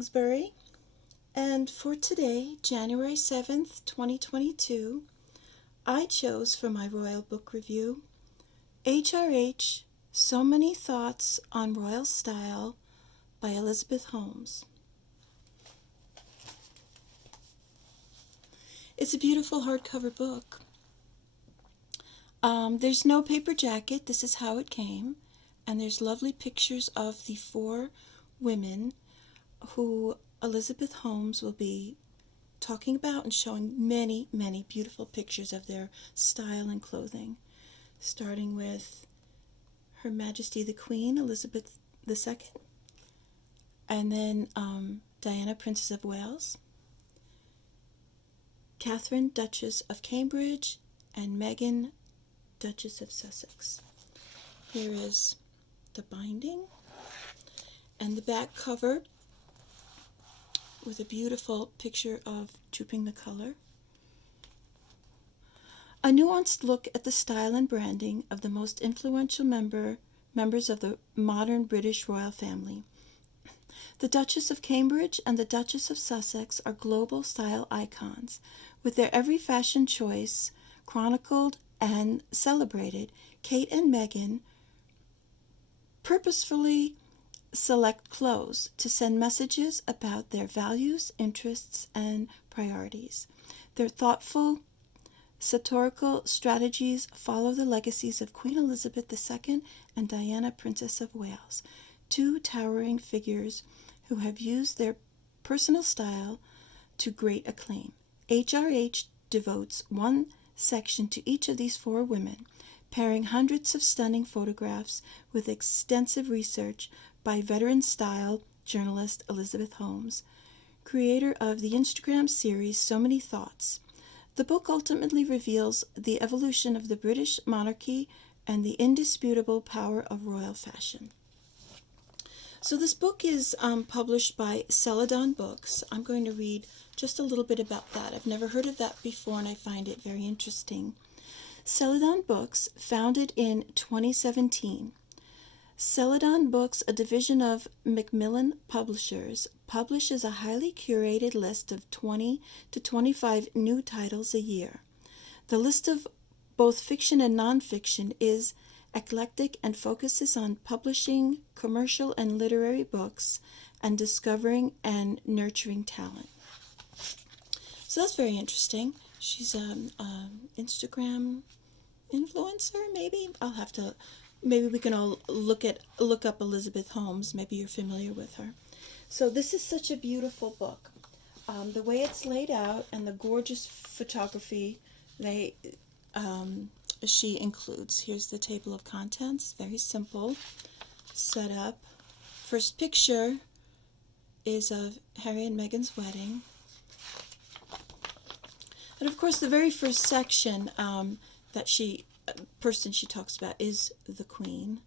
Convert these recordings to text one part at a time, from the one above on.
Kingsbury, and for today, January 7th, 2022, I chose for my Royal Book Review HRH, So Many Thoughts on Royal Style by Elizabeth Holmes. It's a beautiful hardcover book. There's no paper jacket. This is how it came. And there's lovely pictures of the four women who Elizabeth Holmes will be talking about and showing many, many beautiful pictures of their style and clothing, starting with Her Majesty the Queen, Elizabeth II, and then Diana, Princess of Wales, Catherine, Duchess of Cambridge, and Meghan, Duchess of Sussex. Here is the binding and the back cover with a beautiful picture of Drooping the Color. A nuanced look at the style and branding of the most influential members of the modern British royal family. The Duchess of Cambridge and the Duchess of Sussex are global style icons, with their every fashion choice chronicled and celebrated. Kate and Meghan purposefully select clothes to send messages about their values, interests, and priorities. Their thoughtful, satirical strategies follow the legacies of Queen Elizabeth II and Diana, Princess of Wales, two towering figures who have used their personal style to great acclaim. HRH devotes one section to each of these four women, pairing hundreds of stunning photographs with extensive research by veteran style journalist Elizabeth Holmes, creator of the Instagram series So Many Thoughts. The book ultimately reveals the evolution of the British monarchy and the indisputable power of royal fashion. So this book is published by Celadon Books. I'm going to read just a little bit about that. I've never heard of that before, and I find it very interesting. Celadon Books, founded in 2017. Celadon Books, a division of Macmillan Publishers, publishes a highly curated list of 20 to 25 new titles a year. The list of both fiction and nonfiction is eclectic and focuses on publishing commercial and literary books and discovering and nurturing talent. So that's very interesting. She's an Instagram influencer, maybe? Maybe we can all look up Elizabeth Holmes. Maybe you're familiar with her. So this is such a beautiful book. The way it's laid out and the gorgeous photography she includes. Here's the table of contents, very simple setup. First picture is of Harry and Meghan's wedding. And of course, the very first section person she talks about is the Queen.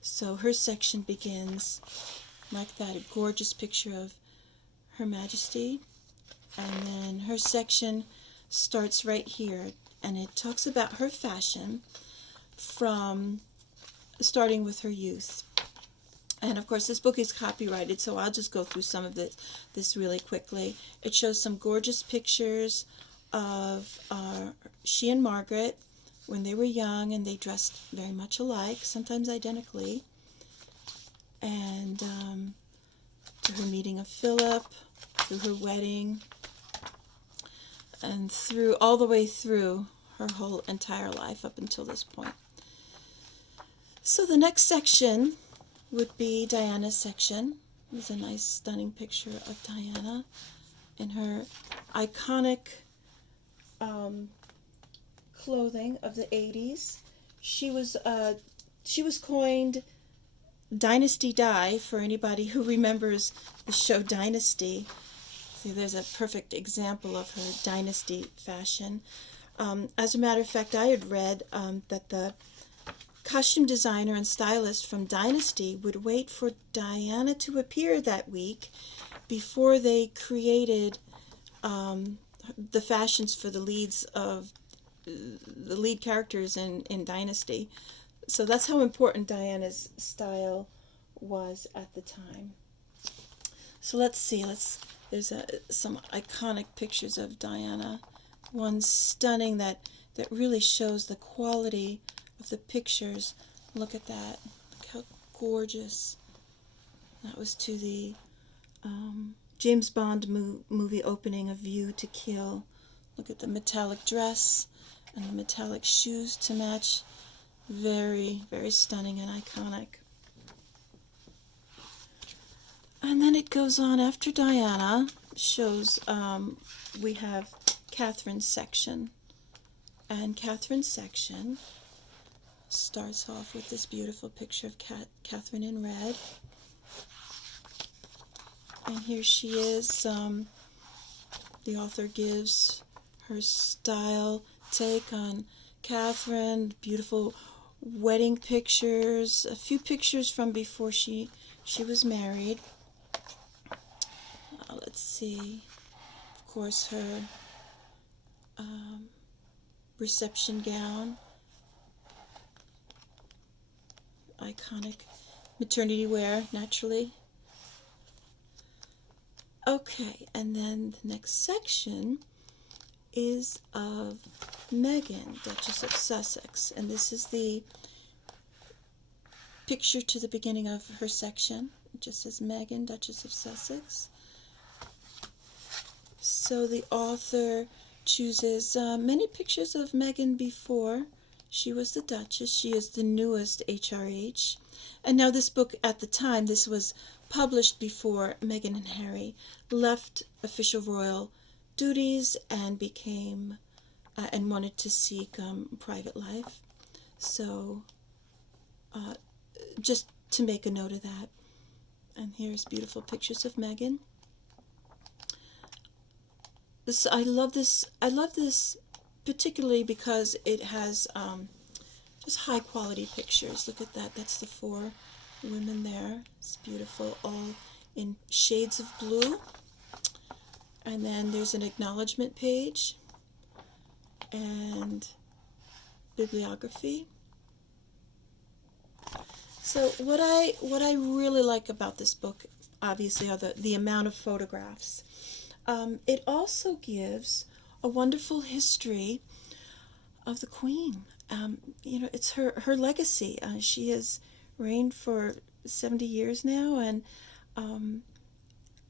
So her section begins like that, a gorgeous picture of Her Majesty. And then her section starts right here, and it talks about her fashion from starting with her youth. And of course, this book is copyrighted, so I'll just go through some of this really quickly. It shows some gorgeous pictures of she and Margaret when they were young, and they dressed very much alike, sometimes identically. And to her meeting of Philip, through her wedding, and all the way through her whole entire life up until this point. So the next section would be Diana's section. There's a nice, stunning picture of Diana in her iconic clothing of the 80s. She was coined Dynasty Di for anybody who remembers the show Dynasty. See, there's a perfect example of her Dynasty fashion. As a matter of fact, I had read that the costume designer and stylist from Dynasty would wait for Diana to appear that week before they created the fashions for the lead characters in Dynasty. So that's how important Diana's style was at the time. So let's see. There's some iconic pictures of Diana. One stunning that really shows the quality of the pictures. Look at that. Look how gorgeous. That was to the James Bond movie opening, A View to Kill. Look at the metallic dress and the metallic shoes to match. Very, very stunning and iconic. And then it goes on after Diana, shows we have Catherine's section. And Catherine's section starts off with this beautiful picture of Catherine in red. And here she is. The author gives her style take on Catherine, beautiful wedding pictures, a few pictures from before she was married. Let's see. Of course, her reception gown, iconic maternity wear, naturally. Okay, and then the next section is of Meghan, Duchess of Sussex, and this is the picture to the beginning of her section. It just says Meghan, Duchess of Sussex. So the author chooses many pictures of Meghan before she was the Duchess. She is the newest HRH. And now this book, at the time, this was published before Meghan and Harry left official royal duties and became and wanted to seek private life. So just to make a note of that. And here's beautiful pictures of Meghan. I love this particularly because it has just high quality pictures. Look at that. That's the four women there. It's beautiful, all in shades of blue. And then there's an acknowledgement page and bibliography. So what I really like about this book, obviously, are the amount of photographs. It also gives a wonderful history of the Queen. It's her legacy. She has reigned for 70 years now, and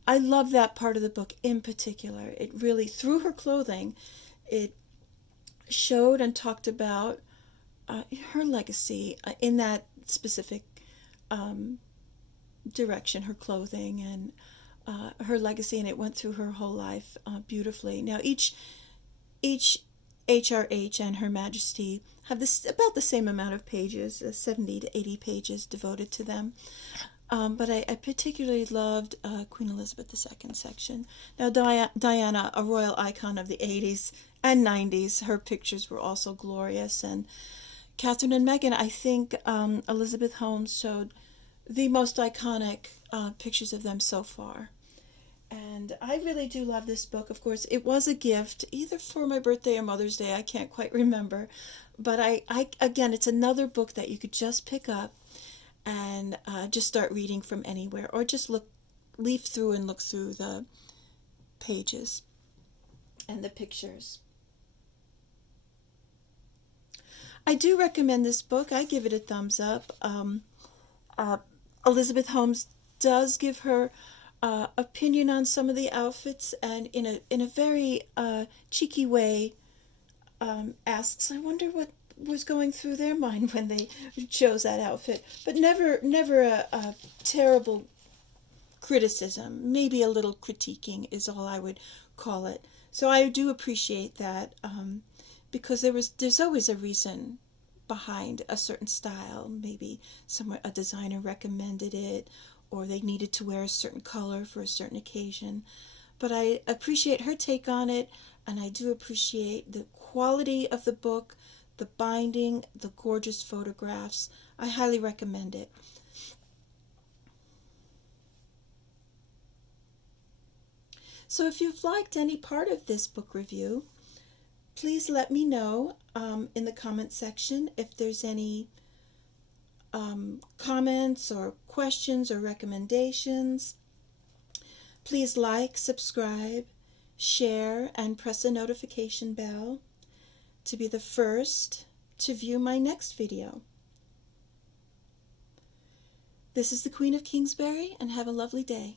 I love that part of the book in particular. It really, through her clothing, it showed and talked about her legacy in that specific direction, her clothing and her legacy, and it went through her whole life beautifully. Now, each HRH and Her Majesty have about the same amount of pages, 70 to 80 pages devoted to them. But I particularly loved Queen Elizabeth II section. Now, Diana, a royal icon of the 80s and 90s, her pictures were also glorious. And Catherine and Meghan, I think Elizabeth Holmes showed the most iconic pictures of them so far. And I really do love this book. Of course, it was a gift, either for my birthday or Mother's Day. I can't quite remember. But again, it's another book that you could just pick up and just start reading from anywhere, or just leaf through and look through the pages and the pictures. I do recommend this book. I give it a thumbs up. Elizabeth Holmes does give her opinion on some of the outfits, and in a very cheeky way asks, I wonder what was going through their mind when they chose that outfit. But never a terrible criticism. Maybe a little critiquing is all I would call it. So I do appreciate that, because there's always a reason behind a certain style. Maybe a designer recommended it, or they needed to wear a certain color for a certain occasion. But I appreciate her take on it, and I do appreciate the quality of the book, the binding, the gorgeous photographs. I highly recommend it. So if you've liked any part of this book review, please let me know in the comment section if there's any comments or questions or recommendations. Please like, subscribe, share, and press the notification bell to be the first to view my next video. This is the Queen of Kingsbury, and have a lovely day.